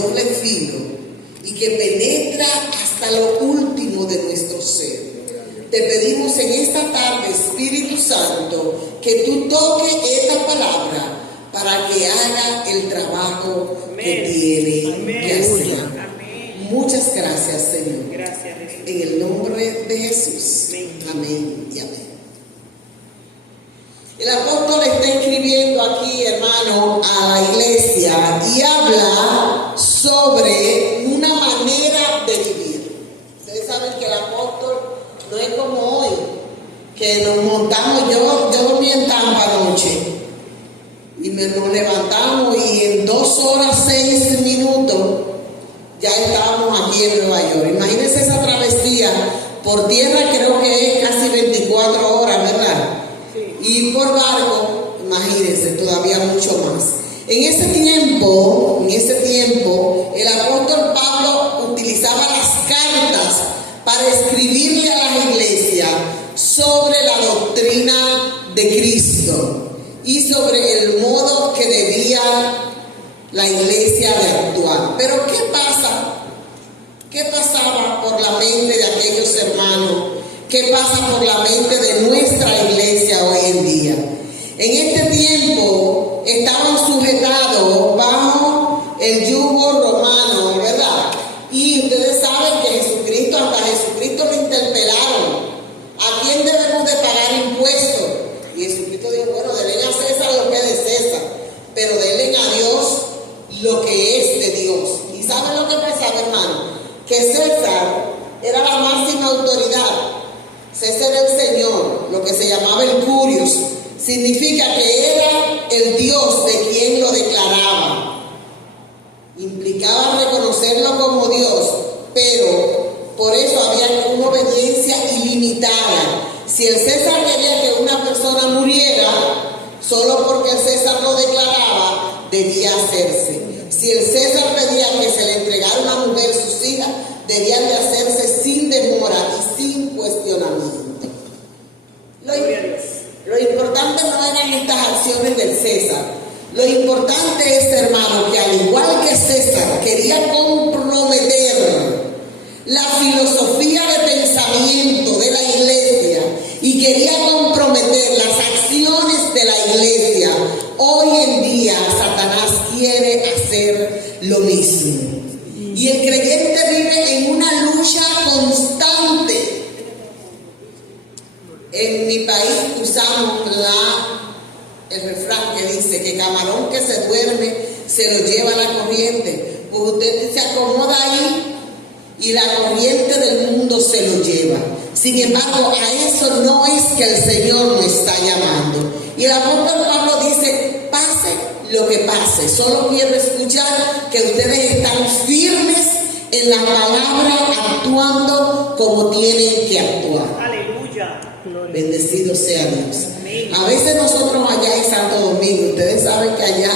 doble filo y que penetra hasta lo último de nuestro ser. Te pedimos en esta tarde, Espíritu Santo, que tú toques esta palabra para que haga el trabajo que tiene que hacer. Muchas gracias, Señor. Gracias, Jesús. En el nombre de Jesús. Amén y amén. El apóstol está escribiendo aquí, hermano, a la iglesia y habla sobre una manera de vivir. Ustedes saben que el apóstol no es como hoy, que nos montamos. Yo dormí en Tampa anoche y nos levantamos y en 2 horas 6 minutos ya estábamos aquí en Nueva York. Imagínense esa travesía por tierra, creo que es casi 24 horas, ¿verdad? Y por barco, imagínense, todavía mucho más. En ese tiempo, el apóstol Pablo utilizaba las cartas para escribirle a las iglesias sobre la doctrina de Cristo y sobre el modo que debía la iglesia de actuar. Pero ¿qué pasa? ¿Qué pasaba por la mente de aquellos hermanos? ¿Qué pasa por la mente de nuestra iglesia hoy en día? En este tiempo estaban sujetados bajo el yugo romano, ¿verdad? Y ustedes saben que hasta Jesucristo lo interpelaron. ¿A quién debemos de pagar impuestos? Y Jesucristo dijo, bueno, denle a César lo que es de César, pero denle a Dios lo que es de Dios. ¿Y saben lo que pasaba, hermano? Que César era la máxima autoridad. César era el Señor, lo que se llamaba el Curios. Significa que era el Dios de quien lo declaraba. Implicaba reconocerlo como Dios, pero por eso había una obediencia ilimitada. Si el César quería que una persona muriera, solo porque el César lo declaraba, debía hacerse. Si el César pedía que se le entregara una mujer, sus hijas, debían de hacerse sin demora y sin cuestionamiento. Lo importante no eran estas acciones del César. Lo importante es, hermano, que al igual que César quería comprometer la filosofía de pensamiento de la iglesia y quería comprometer las acciones de la iglesia, hoy en día Satanás quiere hacer lo mismo. Y el creyente vive en una lucha constante. En mi país usamos el refrán que dice que camarón que se duerme se lo lleva la corriente. Pues usted se acomoda ahí y la corriente del mundo se lo lleva. Sin embargo, a eso no es que el Señor nos está llamando. Y el apóstol Pablo dice, pase lo que pase, solo quiero escuchar que ustedes están firmes en la palabra, actuando como tienen que actuar. Aleluya. Bendecido sea Dios. Amén. A veces nosotros allá en Santo Domingo, ustedes saben que allá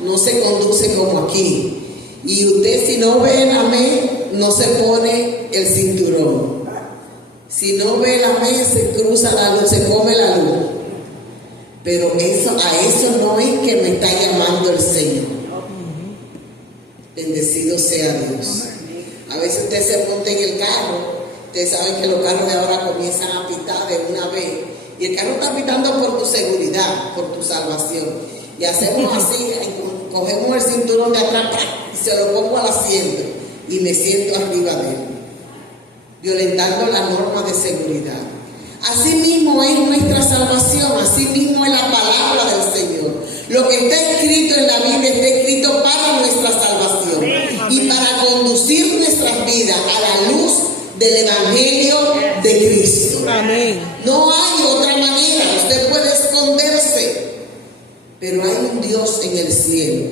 no se conduce como aquí. Y usted, si no ve la amén, no se pone el cinturón. Si no ve la amén, se cruza la luz, se come la luz. Pero a eso no es que me está llamando el Señor. Bendecido sea Dios. A veces usted se monta en el carro. Ustedes saben que los carros de ahora comienzan a pitar de una vez. Y el carro está pitando por tu seguridad, por tu salvación. Y hacemos así, cogemos el cinturón de atrás y se lo pongo al asiento y me siento arriba de él, violentando las normas de seguridad. Así mismo es nuestra salvación, así mismo es la palabra del Señor. Lo que está escrito en la Biblia está escrito para nuestra salvación y para conducir nuestras vidas a la luz del Evangelio de Cristo. Amén. No hay otra manera. Usted puede esconderse, pero hay un Dios en el cielo.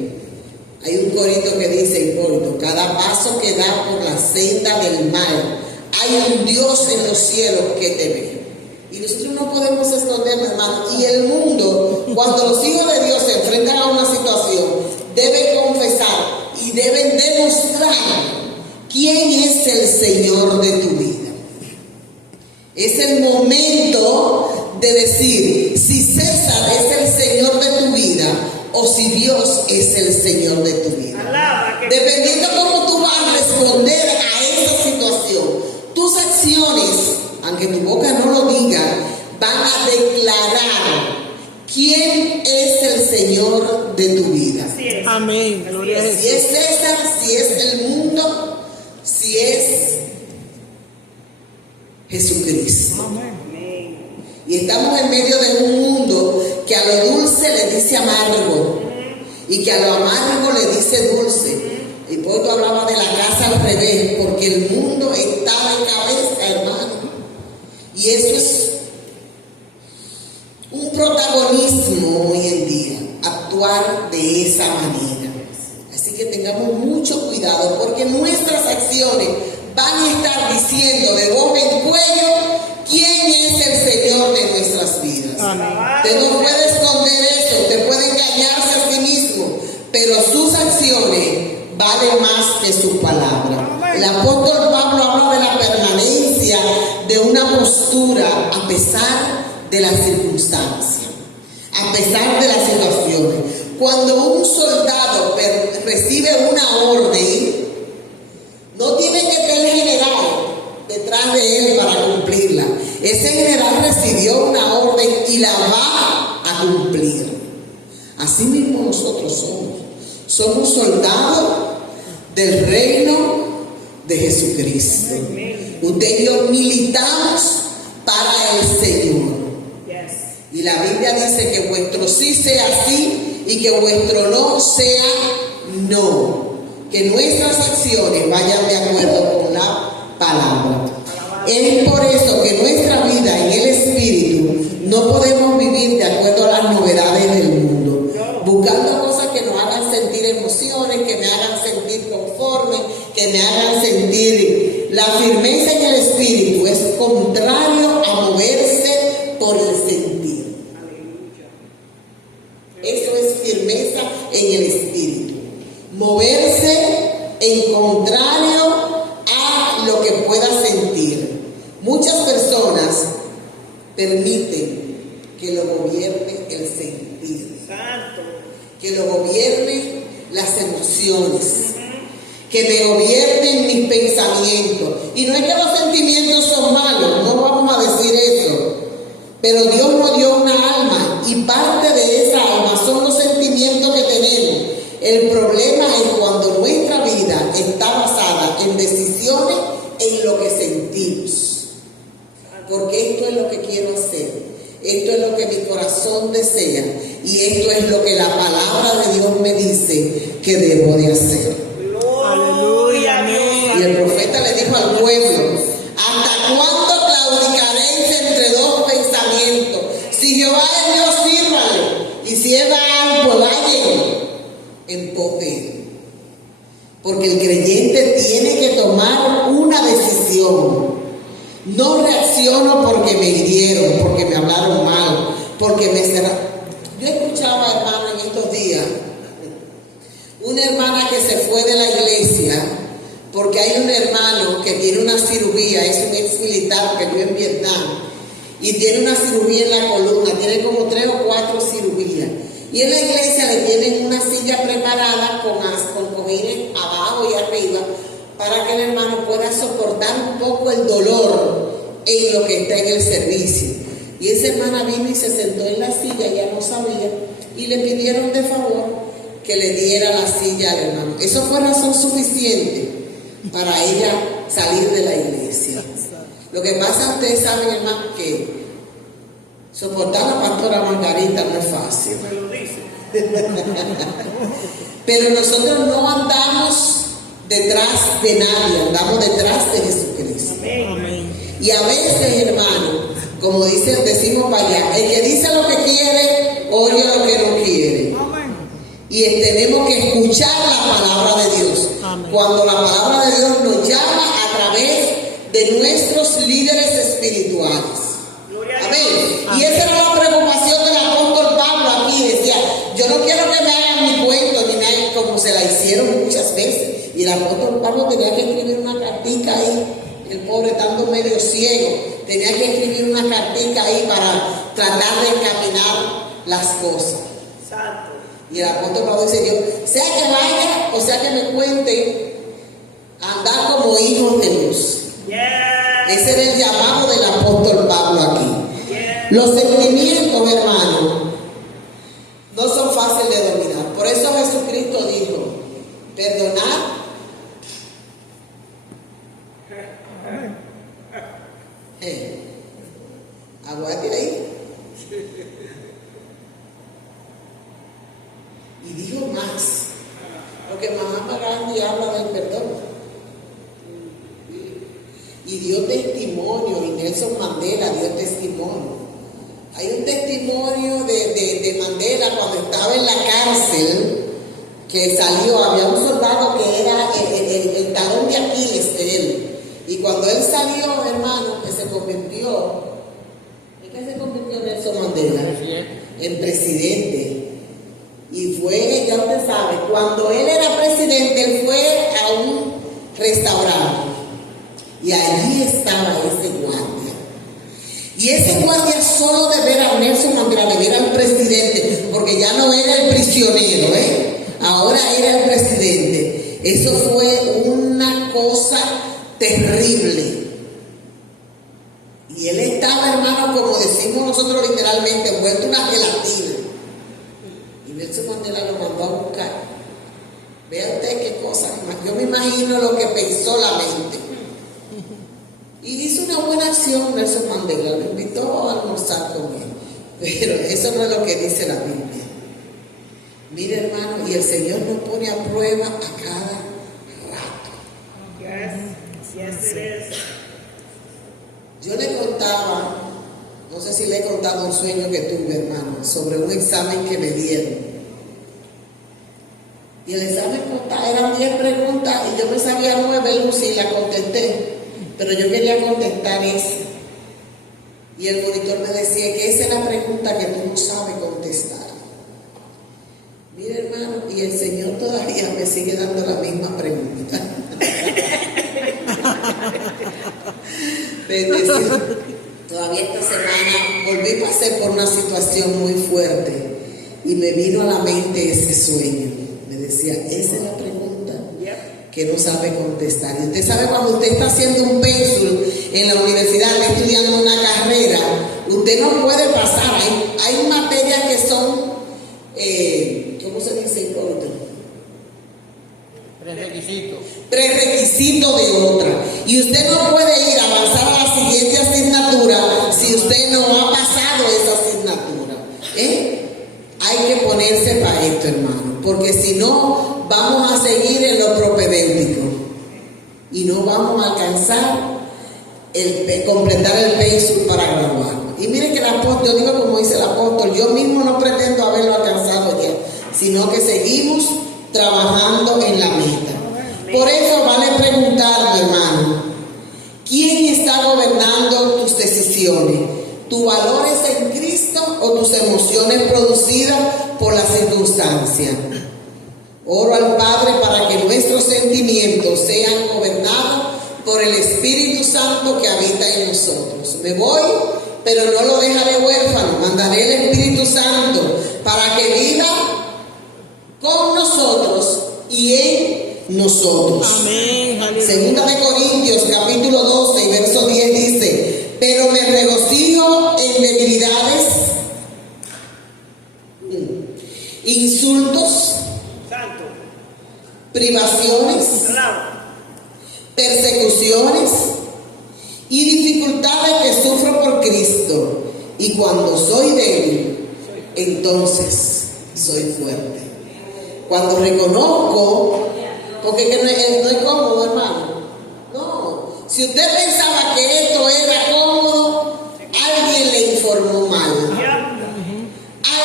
Hay un corito que dice, Hipólito, cada paso que da por la senda del mal, hay un Dios en los cielos que te ve. Y nosotros no podemos escondernos, hermano. Y el mundo, cuando los hijos de Dios se enfrentan a una situación, deben confesar y deben demostrar quién es el Señor de tu vida. Es el momento de decir si César es el Señor de tu vida o si Dios es el Señor de tu vida. Dependiendo van a declarar quién es el Señor de tu vida. Amén. Gloria a Si Jesús. es César, si es el mundo, si es Jesucristo. Y estamos en medio de un mundo que a lo dulce le dice amargo y que a lo amargo le dice dulce. Y por eso hablaba de la casa al revés, porque el mundo está de cabeza, hermano. Y eso es un protagonismo hoy en día, actuar de esa manera. Así que tengamos mucho cuidado, porque nuestras acciones van a estar diciendo de voz en cuello quién es el Señor de nuestras vidas. Usted no puede esconder eso, usted puede engañarse a sí mismo, pero sus acciones valen más que su palabra. El apóstol Pablo habla de la permanencia de una postura a pesar de las circunstancias, a pesar de las situaciones. Cuando un soldado recibe una orden, no tiene que tener general detrás de él para cumplirla. Ese general recibió una orden y la va a cumplir. Así mismo nosotros somos soldados del reino de Jesucristo. Usted y yo militamos para el Señor. Y la Biblia dice que vuestro sí sea sí y que vuestro no sea no. Que nuestras acciones vayan de acuerdo con la palabra. Es por eso que nuestra vida en el Espíritu no podemos vivir de acuerdo a las novedades del mundo, buscando cosas que nos hagan sentir emociones, que me hagan sentir conforme, que me hagan sentir. La firmeza en el Espíritu es contrario a moverse por el sentir. Eso es firmeza en el Espíritu. Moverse en contrario a lo que pueda sentir. Muchas personas permiten que lo gobierne el sentir, que lo gobiernen las emociones, que me gobiernen mis pensamientos. Y no es que los sentimientos son malos, no vamos a decir eso, pero Dios nos dio una alma y parte de esa alma son los sentimientos que tenemos. El problema es cuando nuestra vida está basada en decisiones en lo que sentimos. Porque esto es lo que quiero hacer, esto es lo que mi corazón desea y esto es lo que la palabra de Dios me dice que debo de hacer. Aleluya, amén. Y el profeta le dijo al pueblo: ¿hasta cuándo claudicaréis entre dos pensamientos? Si Jehová es Dios, sírvale, y si es Baal, pues vayan en pos de él. Porque el creyente tiene que tomar una decisión. No reacciono porque me hirieron, porque me hablaron mal, porque me cerraron. Yo escuchaba, hermano, en estos días, una hermana que se fue de la iglesia porque hay un hermano que tiene una cirugía, es un ex militar que vive en Vietnam y tiene una cirugía en la columna, tiene como 3 o 4 cirugías. Y en la iglesia le tienen una silla preparada con cojines abajo y arriba para que el hermano pueda soportar un poco el dolor en lo que está en el servicio. Y esa hermana vino y se sentó en la silla, ella no sabía, y le pidieron de favor que le diera la silla al hermano. Eso fue razón suficiente para ella salir de la iglesia. Lo que pasa, ustedes saben, hermano, que soportar a la pastora Margarita no es fácil. Pero nosotros no andamos detrás de nadie, andamos detrás de Jesucristo. Amén. Y a veces, hermano, como decimos para allá, el que dice lo que quiere, oye lo que no quiere. Y tenemos que escuchar la palabra de Dios. Amén. Cuando la palabra de Dios nos llama a través de nuestros líderes espirituales. Amén. Y esa era la preocupación del apóstol Pablo aquí. Decía: yo no quiero que me hagan mi cuento, ni me hagan como se la hicieron muchas veces. Y el apóstol Pablo tenía que escribir una cartica ahí. El pobre, estando medio ciego, tenía que escribir una cartica ahí para tratar de encaminar las cosas. Y el apóstol Pablo dice: yo, sea que vaya o sea que me cuente, andar como hijos de luz. Ese era el llamado del apóstol Pablo aquí. Los sentimientos, hermano, no son fáciles de dominar. Por eso Jesucristo dijo, perdonad. Aguante ahí. Y dijo más, porque Mahatma Gandhi habla del perdón. Y dio testimonio, y Nelson Mandela dio testimonio. Hay un testimonio de Mandela cuando estaba en la cárcel, que salió, había un soldado que era el talón de Aquiles de él. Y cuando él salió, hermano, que se convirtió, ¿en qué se convirtió Nelson Mandela? En presidente. Y fue, ya usted sabe, cuando él era presidente, él fue a un restaurante. Y allí estaba ese guardia. Y ese guardia solo de ver a Nelson Mandela, de ver al presidente, porque ya no era el prisionero, ahora era el presidente. Eso fue una cosa terrible. Y él estaba, hermano, como decimos nosotros literalmente, envuelto en una gelatina. Y Nelson Mandela lo mandó a buscar. Vea usted qué cosa. Yo me imagino lo que pensó la mente. Y hizo una buena acción Nelson Mandela. Lo invitó a almorzar con él. Pero eso no es lo que dice la Biblia. Mire, hermano, y el Señor nos pone a prueba a cada rato. Yo le contaba, no sé si le he contado un sueño que tuve, hermano, sobre un examen que me dieron. Y el examen eran 10 preguntas y yo me sabía 9, Lucy, y la contesté. Pero yo quería contestar esa. Y el monitor me decía que esa es la pregunta que tú no sabes contestar. Mire, hermano, y el Señor todavía me sigue dando la misma pregunta. Bendecido. Todavía esta semana volví a pasar por una situación muy fuerte y me vino a la mente ese sueño. Me decía, esa es la pregunta que no sabe contestar. Y usted sabe, cuando usted está haciendo un pénsul en la universidad, está estudiando una carrera, usted no puede pasar. Hay materias que son, ¿cómo se dice? Prerequisito de otra. Y usted no puede ir a avanzar a la siguiente asignatura si usted no ha pasado esa asignatura. Hay que ponerse para esto, hermano, porque si no, vamos a seguir en lo propedéutico y no vamos a alcanzar completar el pénsul para graduar. Y mire que el apóstol, yo digo como dice el apóstol, yo mismo no pretendo haberlo alcanzado ya, sino que seguimos trabajando en la meta. Por eso vale preguntarme, hermano, ¿quién está gobernando tus decisiones? ¿Tu valor es en Cristo o tus emociones producidas por las circunstancias? Oro al Padre para que nuestros sentimientos sean gobernados por el Espíritu Santo que habita en nosotros. Me voy, pero no lo dejaré huérfano. Mandaré el Espíritu Santo para que viva con nosotros y en nosotros. Amén. Segunda de Corintios, capítulo 12, verso 10 dice, pero me regocijo en debilidades, insultos, privaciones, persecuciones y dificultades que sufro por Cristo. Y cuando soy débil, entonces soy fuerte. Cuando reconozco, porque no es cómodo, hermano. No, si usted pensaba que esto era cómodo, alguien le informó mal.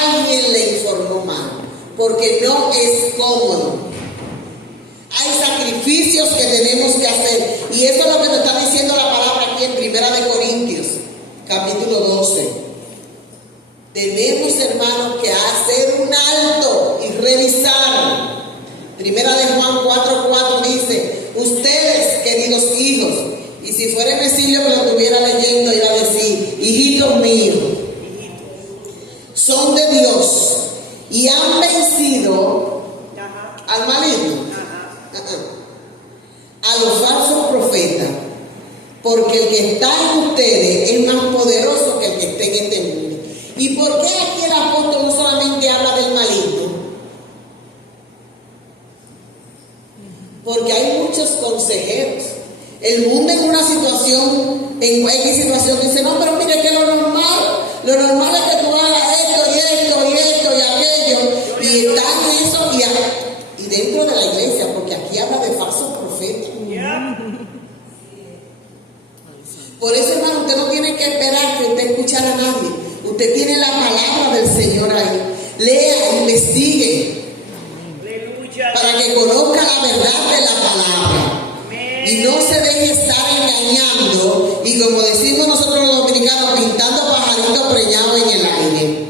Alguien le informó mal, porque no es cómodo. Hay sacrificios que tenemos que hacer. Y eso es lo que nos está diciendo la palabra aquí en Primera de Corintios, capítulo 12. Tenemos, hermanos, que hacer un alto y revisar. Primera de Juan 4:4 dice, ustedes, queridos hijos, y si fuera Mesilio que lo estuviera leyendo, iba a decir, hijitos míos, son de Dios y han vencido al maligno, a los falsos profetas, porque el que está en ustedes es más poderoso que el que esté en este mundo. en X situación, dice, no, pero mire que lo normal es que tú hagas esto y esto y esto y aquello, y está en eso y dentro de la iglesia, porque aquí habla de falsos profetas. Por eso, hermano, usted no tiene que esperar que usted escuchara a nadie. Usted tiene la palabra del Señor ahí. Lea, investigue, para que conozca la verdad de la palabra. Y no se deje estar engañando y, como decimos nosotros los dominicanos, pintando pajaritos preñados en el aire.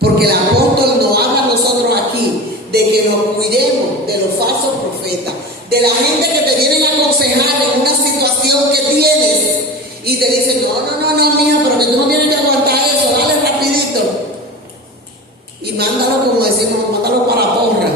Porque el apóstol nos habla a nosotros aquí de que nos cuidemos de los falsos profetas, de la gente que te vienen a aconsejar en una situación que tienes y te dicen, no, mija, pero que tú no tienes que aguantar eso, dale rapidito. Y mándalo, como decimos, mándalo para porra.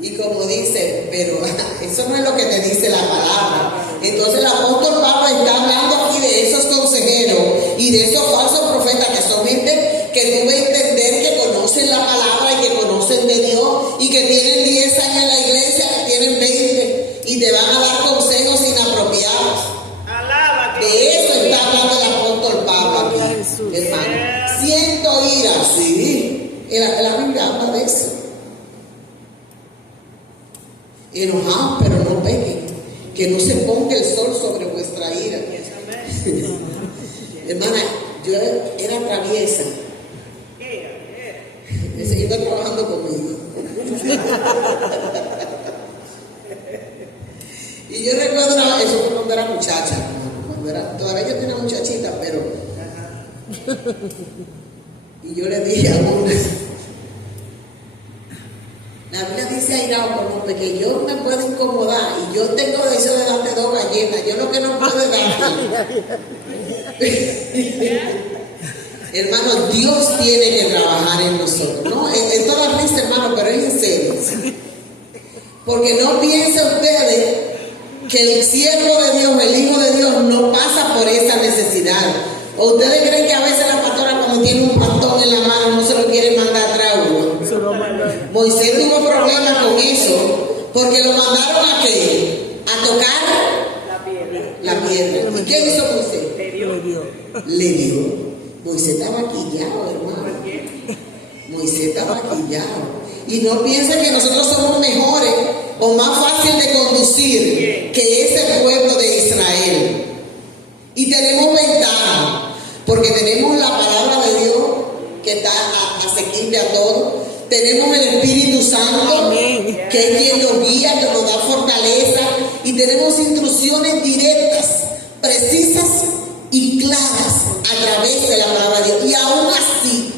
Y como dice, pero eso no es lo que te dice la palabra. Entonces el apóstol Pablo está hablando aquí de esos consejeros y de esos falsos profetas, que son gente que tú vas a entender que conocen la palabra y que conocen de Dios y que tienen 10 años en la iglesia, que tienen 20 y te van a dar consejos inapropiados. De eso está hablando el apóstol Pablo aquí, hermano. Siento ira, sí. La Biblia habla de eso. Enojados, pero no pequen. Que no se ponga el sol sobre vuestra ira. Hermana, yo era traviesa. Me seguí trabajando conmigo. Y yo recuerdo eso fue cuando era muchacha. Todavía yo tenía muchachita, pero. Y yo le dije a una. La Biblia dice airado por no, porque yo me puedo incomodar y yo tengo deseo de darte 2 galletas. Yo lo que no puedo es darte. Hermano, Dios tiene que trabajar en nosotros, ¿no? Es toda risa, hermano, pero es en serio. Porque no piensen ustedes que el siervo de Dios, el hijo de Dios, no pasa por esa necesidad. ¿O ustedes creen que a veces la pastora, cuando tiene un pastón en la mano, no se lo quiere mandar atrás uno? Moisés tuvo problemas con eso, porque lo mandaron ¿a qué? A tocar la piedra. ¿Y qué hizo Moisés? Le dio. Moisés estaba quillado, hermano. Moisés estaba quillado. Y no piensen que nosotros somos mejores o más fáciles de conducir que ese pueblo de Israel. Y tenemos ventaja, porque tenemos la palabra de Dios que está asequible a todos. Tenemos el Espíritu Santo, que es quien nos guía, que nos da fortaleza. Y tenemos instrucciones directas, precisas y claras a través de la palabra de Dios. Y aún así,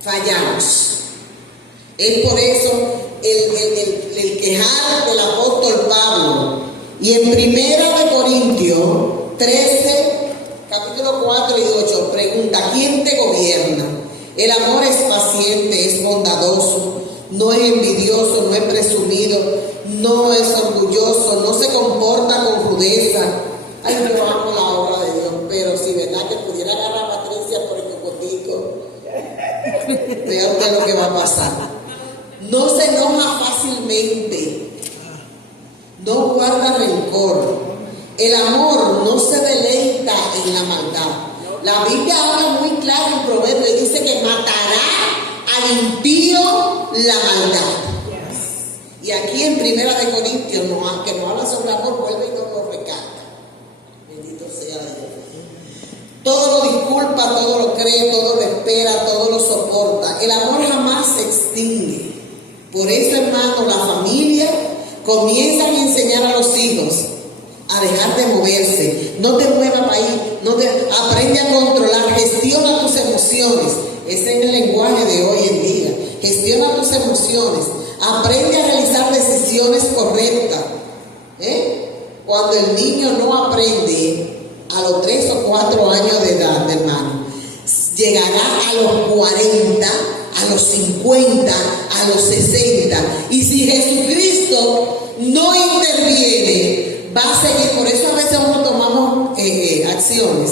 fallamos. Es por eso el quejar del apóstol Pablo. Y en 1 Corintios 13, capítulo 4 y 8, pregunta: ¿quién te gobierna? El amor es paciente, es bondadoso, no es envidioso, no es presumido, no es orgulloso, no se comporta con rudeza. Ay, yo amo la obra de Dios, pero si verdad que pudiera agarrar a Patricia por el cocotico, vea usted lo que va a pasar. No se enoja fácilmente, no guarda rencor. El amor no se deleita en la maldad. La Biblia habla muy claro en Proverbios y dice que matará al impío la maldad. Y aquí en 1 Corintios, que nos habla sobre el amor, vuelve y nos lo recalca. Bendito sea Dios. Todo lo disculpa, todo lo cree, todo lo espera, todo lo soporta. El amor jamás se extingue. Por eso, hermano, la familia comienza a enseñar a los hijos a dejar de moverse. No te muevas para ahí, aprende a controlar, gestiona tus emociones. Ese es el lenguaje de hoy en día. Gestiona tus emociones, aprende a realizar decisiones correctas. Cuando el niño no aprende a los 3 o 4 años de edad, hermano, llegará a los 40, a los 50, a los 60. Y si Jesucristo no interviene, va a seguir. Por eso a veces uno tomamos acciones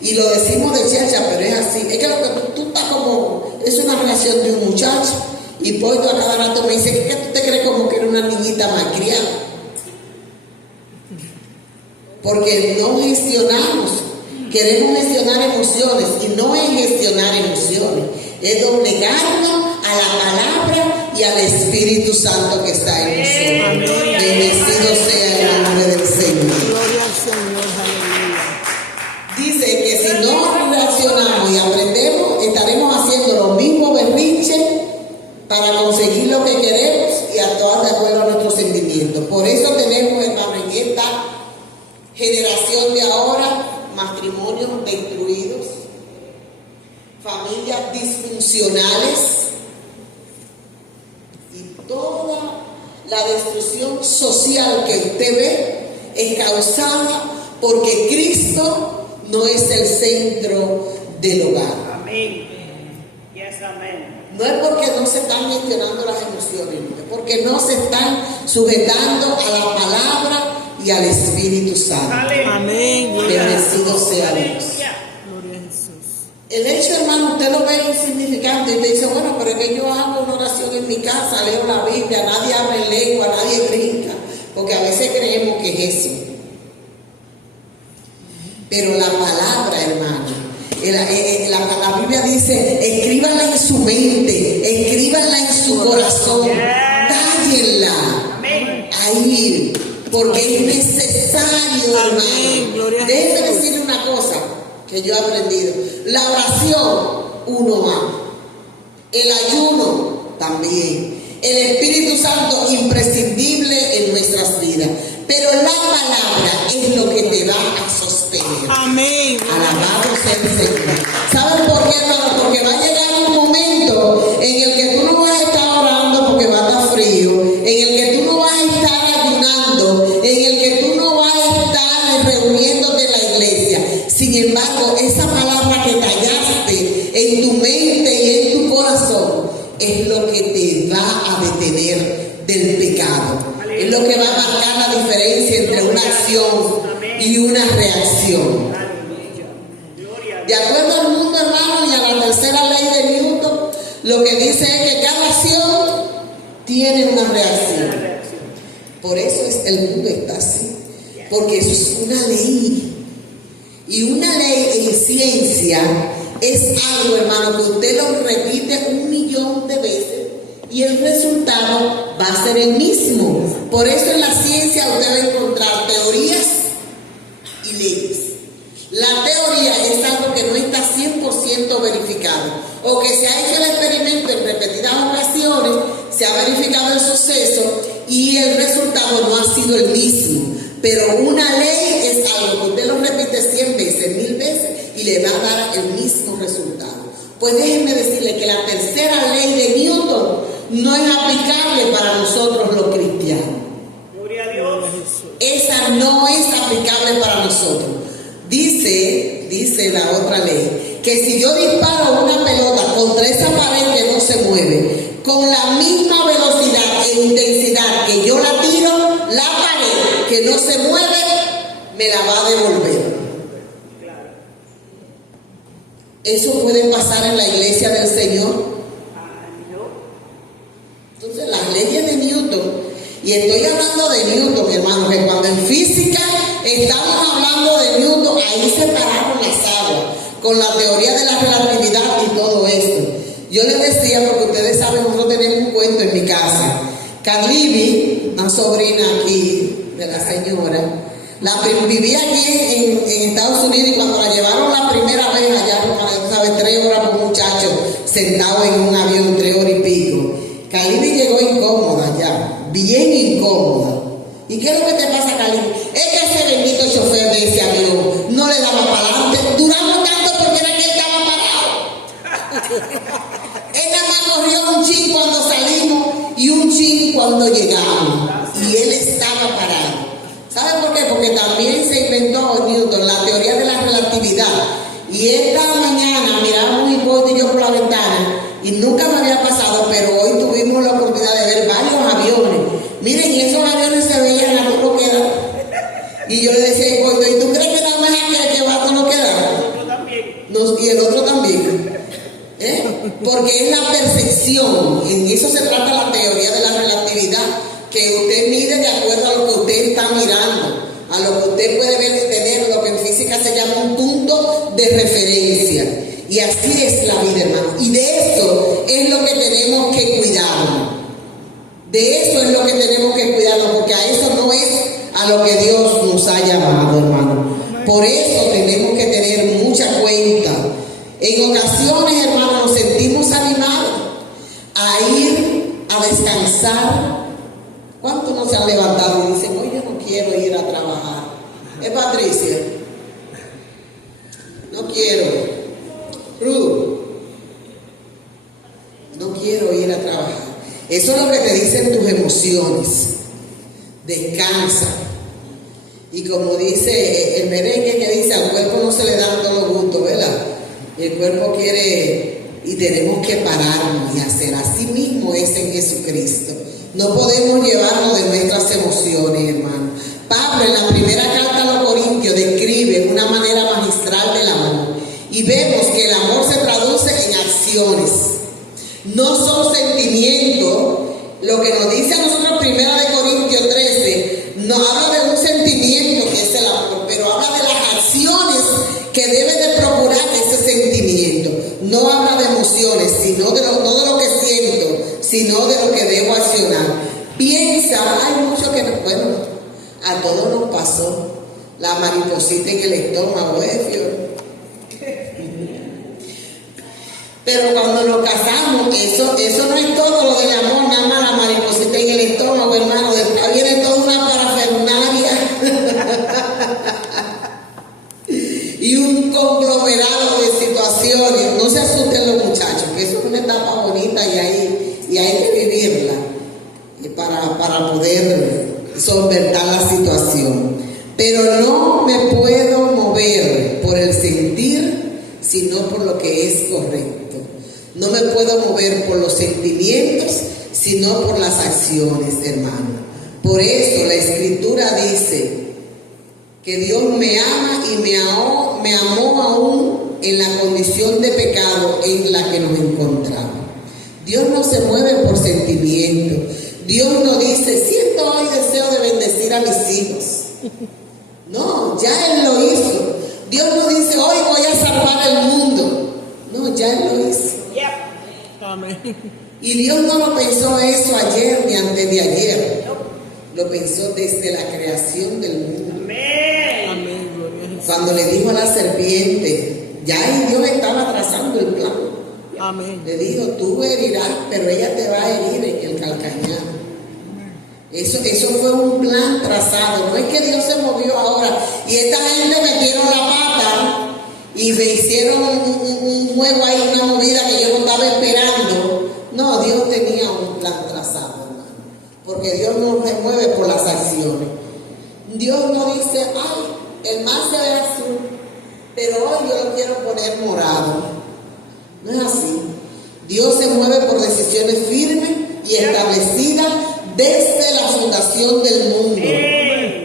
y lo decimos de chacha, pero es así. Es que lo que tú estás como, es una relación de un muchacho, y pues tú a cada rato me dice: ¿qué tú te crees como que eres una niñita malcriada? porque no gestionamos. Queremos gestionar emociones y no es gestionar emociones, es doblegarnos a la palabra y al Espíritu Santo que está en nosotros. Bendecido sea el nombre del Señor. Gloria al Señor, aleluya. Dice que si no reaccionamos y aprendemos, estaremos haciendo los mismos berrinches para conseguir lo que queremos y actuar de acuerdo a nuestros sentimientos. Por eso tenemos, hermano, en esta generación de ahora, matrimonios destruidos, familias disfuncionales y toda la destrucción social que usted ve es causada porque Cristo no es el centro del hogar. Amén. Yes, amén. No es porque no se están gestionando las emociones, no, es porque no se están sujetando a la palabra y al Espíritu Santo. Amén. Gloria Bendecido sea Dios. Gloria a Jesús. El hecho, hermano, usted lo ve insignificante y te dice, bueno, pero es que yo hago una oración en mi casa, leo la Biblia, nadie habla en lengua, nadie brinca, porque a veces creemos que es eso. Pero la palabra, hermano, la Biblia dice, escríbanla en su mente, escríbanla en su corazón, tállenla ahí, porque es necesario, hermano. Déjeme decirle una cosa que yo he aprendido. La oración, uno más. El ayuno, también. El Espíritu Santo, imprescindible en nuestras vidas. Pero la palabra es lo que te va a sostener. Amén. Alabado sea el Señor. ¿Saben por qué, hermano? Porque va a llegar un momento en el que tú no vas a estar orando porque va a estar frío, en el que tú no vas a estar ayunando, en el que tú no vas a estar reuniéndote en la iglesia. Sin embargo, esa palabra que callaste en tu mente y en tu corazón es lo que te va a detener del pecado. Es lo que va a marcar la diferencia entre una acción y una reacción. De acuerdo al mundo, hermano, y a la tercera ley de Newton, lo que dice es que cada acción tiene una reacción. Por eso el mundo está así, porque eso es una ley. Y una ley en ciencia es algo, hermano, que usted lo repite 1.000.000 de veces y el resultado va a ser el mismo. Por eso en la ciencia usted va a encontrar teorías y leyes. La teoría es algo que no está 100% verificado, o que se ha hecho el experimento en repetidas ocasiones, se ha verificado el suceso y el resultado no ha sido el mismo. Pero una ley es algo que usted lo repite 100 veces, 1000 veces y le va a dar el mismo resultado. Pues déjenme decirle que la tercera ley de Newton no es aplicable para nosotros los cristianos. Gloria a Dios. Esa no es aplicable para nosotros. Dice la otra ley, que si yo disparo una pelota contra esa pared que no se mueve, con la misma velocidad e intensidad que yo la tiro, la pared que no se mueve me la va a devolver. Eso puede pasar en la iglesia del Señor. Entonces las leyes de Newton, y estoy hablando de Newton, hermano, que cuando en física estamos hablando de Newton, ahí se pararon las aguas con la teoría de la relatividad y todo esto. Yo les decía, porque ustedes saben, nosotros tenemos un cuento en mi casa. Carlibi, una sobrina aquí de la señora, vivía aquí en Estados Unidos, y cuando la llevaron la primera vez allá, como sabes, 3 horas por un muchacho sentado en un avión, 3 horas y pico. Carlibi llegó incómoda ya, bien incómoda. ¿Y qué es lo que te pasa, Carlibi? Es que ese bendito chofer de ese avión no le daba para adelante. Duramos tanto porque era que él estaba parado. Él nada más corrió un chin cuando salimos y un chin cuando llegamos. Y él estaba parado. ¿Sabe por qué? Porque también se inventó Newton la teoría de la relatividad. Y esta mañana miramos mi esposo y yo por la ventana, y nunca me había pasado, pero hoy tuvimos la oportunidad de ver varios aviones. Miren, y esos aviones se veían a todo lo que da. Y yo le decía a mi esposo, ¿y tú crees que nada más aquel que va a todo lo que da? Y el otro también. Porque es la percepción, en eso se trata la teoría de la relatividad, que usted mide de acuerdo a lo que usted está mirando. a lo que usted puede ver, tener lo que en física se llama un punto de referencia. Y así es la vida, hermano. Y de eso es lo que tenemos que cuidarnos. De eso es lo que tenemos que cuidarnos, porque a eso no es a lo que Dios nos ha llamado, hermano. Por eso tenemos que tener mucha cuenta. En ocasiones, hermano, nos sentimos animados a ir a descansar. ¿Cuántos no se han levantado y dicen, hoy yo no quiero ir a trabajar? ¿Es Patricia? No quiero. Ruth, no quiero ir a trabajar. Eso es lo que te dicen tus emociones. Descansa. Y como dice el merengue que dice, al cuerpo no se le dan todos los gustos, ¿verdad? El cuerpo quiere, y tenemos que pararnos y hacer. Así mismo es en Jesucristo. No podemos llevarnos de nuestras emociones, hermano. Pablo en la primera carta a los Corintios describe una manera magistral del amor. Y vemos que el amor se traduce en acciones. No son sentimientos. Lo que nos dice a nosotros primera de Corintios 13, nos habla de un sentimiento que es el amor, pero habla de las acciones que debe de procurar ese sentimiento. No habla de emociones, sino de no de lo que siento, sino de lo que debo accionar. Piensa, hay mucho que, bueno, a todos nos pasó la mariposita en el estómago, Fior. Pero cuando nos casamos, eso no es todo lo del amor, nada más la mariposita en el estómago, hermano. Después viene toda una parafernalia y un conglomerado de situaciones. No se asusten los muchachos, que eso es una etapa bonita y hay que vivirla para poder solventar la situación. Pero no me puedo mover por el sentir, sino por lo que es correcto. No me puedo mover por los sentimientos, sino por las acciones, hermano. Por eso la Escritura dice que Dios me ama y me amó aún en la condición de pecado en la que nos encontramos. Dios no se mueve por sentimientos. Dios no dice, siento hoy deseo de bendecir a mis hijos. No, ya Él lo hizo. Dios no dice, hoy voy a salvar el mundo. No, ya Él lo hizo. Amén. Y Dios no lo pensó eso ayer ni antes de ayer. Lo pensó desde la creación del mundo. Amén. Gloria a Jesús. Cuando le dijo a la serpiente, ya ahí Dios estaba trazando el plan. Amén. Le dijo, tú herirás, pero ella te va a herir en el calcañar. Eso fue un plan trazado. No es que Dios se movió ahora y esta gente metieron la pata y me hicieron un juego ahí, una movida que yo no estaba esperando. No, Dios tenía un plan trazado, hermano. Porque Dios no se mueve por las acciones. Dios no dice, ay, el mar se ve azul, pero hoy yo lo quiero poner morado. No es así. Dios se mueve por decisiones firmes y establecidas desde la fundación del mundo.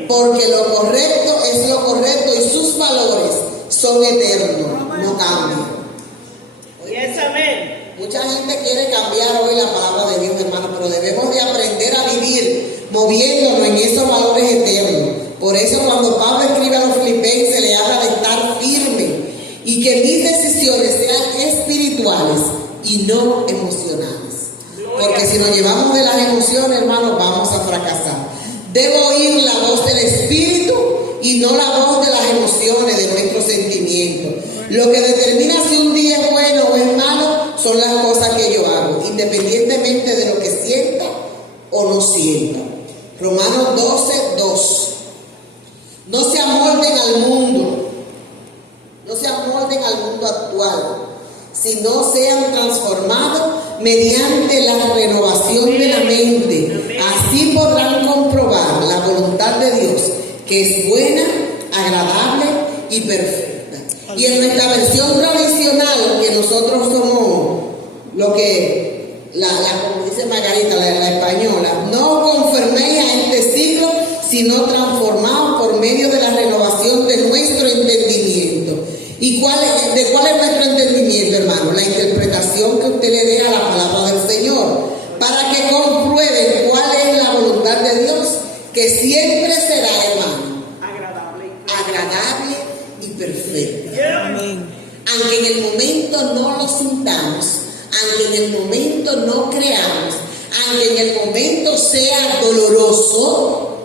Porque lo correcto es lo correcto y sus valores son eternos, no cambian. Yes, amén. Mucha gente quiere cambiar hoy la palabra de Dios, hermano, pero debemos de aprender a vivir moviéndonos en esos valores eternos. Por eso cuando Pablo escribe a los filipenses le habla de estar firme y que mis decisiones sean espirituales y no emocionales. Porque si nos llevamos de las emociones, hermano, vamos a fracasar. Debo oír la voz del Espíritu y no la voz de las emociones, de nuestros sentimientos. Lo que determina si un día es bueno o es malo son las cosas que yo hago, independientemente de lo que sienta o no sienta. Romanos 12:2. No se amolden al mundo, no se amolden al mundo actual, sino sean transformados mediante la renovación de la mente. Así podrán comprobar la voluntad de Dios, que es buena, agradable y perfecta. Y en nuestra versión tradicional, que nosotros somos lo que, como dice Margarita, la española, no conforméis a este siglo, sino transformados por medio de la renovación de nuestro entendimiento. ¿Y de cuál es nuestro entendimiento, hermano? La interpretación que usted le dé a la palabra del Señor, para que comprueben cuál es la voluntad de Dios, que siempre será, hermano, en el momento no lo sintamos, aunque en el momento no creamos, aunque en el momento sea doloroso,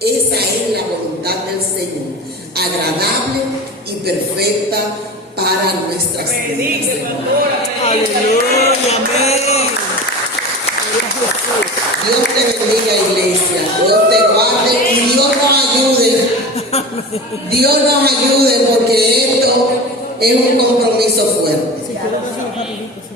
esa es la voluntad del Señor, agradable y perfecta para nuestras vidas. Aleluya. Amén. Dios te bendiga, iglesia. Dios te guarde y Dios nos ayude. Dios nos ayude porque esto es un compromiso fuerte. Si quieres decir rapidito, sí.